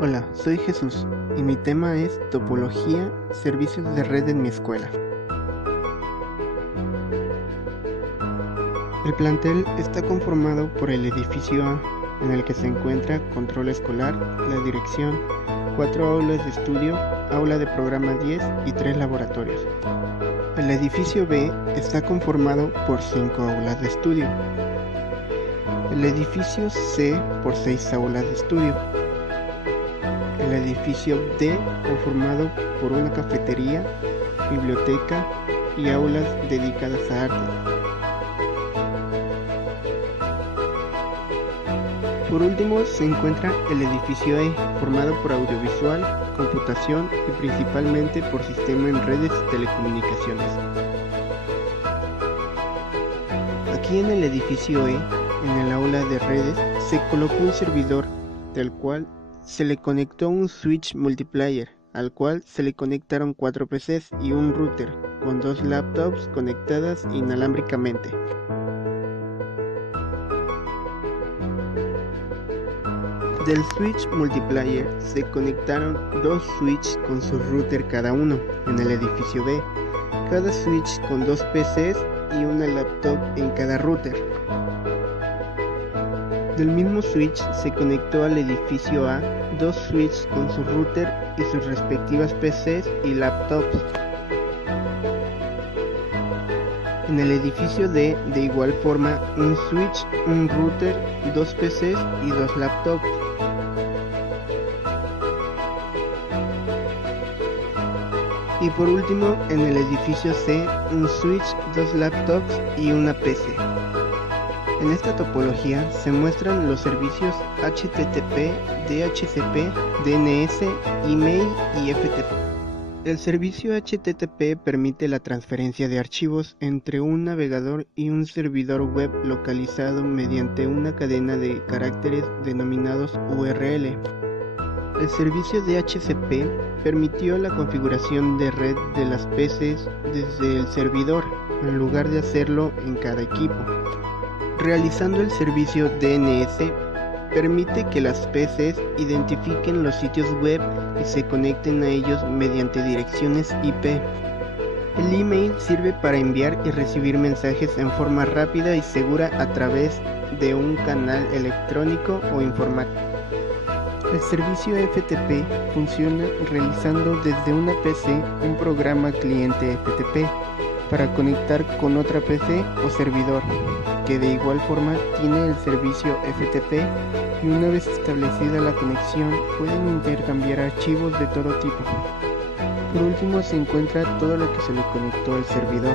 Hola, soy Jesús y mi tema es Topología, servicios de red en mi escuela. El plantel está conformado por el edificio A, en el que se encuentra control escolar, la dirección, 4 aulas de estudio, aula de programa 10 y 3 laboratorios. El edificio B está conformado por 5 aulas de estudio. El edificio C por 6 aulas de estudio. El edificio D conformado por una cafetería, biblioteca y aulas dedicadas a artes. Por último se encuentra el edificio E, formado por audiovisual, computación y principalmente por sistema en redes y telecomunicaciones. Aquí en el edificio E, en el aula de redes, se colocó un servidor, del cual se le conectó un switch multiplayer, al cual se le conectaron 4 PCs y un router, con 2 laptops conectadas inalámbricamente. Del switch multiplayer se conectaron 2 switches con su router cada uno en el edificio B, cada switch con 2 PCs y una laptop en cada router. Del mismo switch se conectó al edificio A 2 switches con su router y sus respectivas PCs y laptops. En el edificio D, de igual forma, un switch, un router, 2 PCs y 2 laptops. Y por último, en el edificio C, un switch, 2 laptops y una PC. En esta topología se muestran los servicios HTTP, DHCP, DNS, email y FTP. El servicio HTTP permite la transferencia de archivos entre un navegador y un servidor web localizado mediante una cadena de caracteres denominados URL. El servicio DHCP permitió la configuración de red de las PCs desde el servidor, en lugar de hacerlo en cada equipo. Realizando el servicio DNS, permite que las PCs identifiquen los sitios web y se conecten a ellos mediante direcciones IP. El email sirve para enviar y recibir mensajes en forma rápida y segura a través de un canal electrónico o informático. El servicio FTP funciona realizando desde una PC un programa cliente FTP para conectar con otra PC o servidor, que de igual forma tiene el servicio FTP, y una vez establecida la conexión pueden intercambiar archivos de todo tipo. Por último se encuentra todo lo que se le conectó al servidor.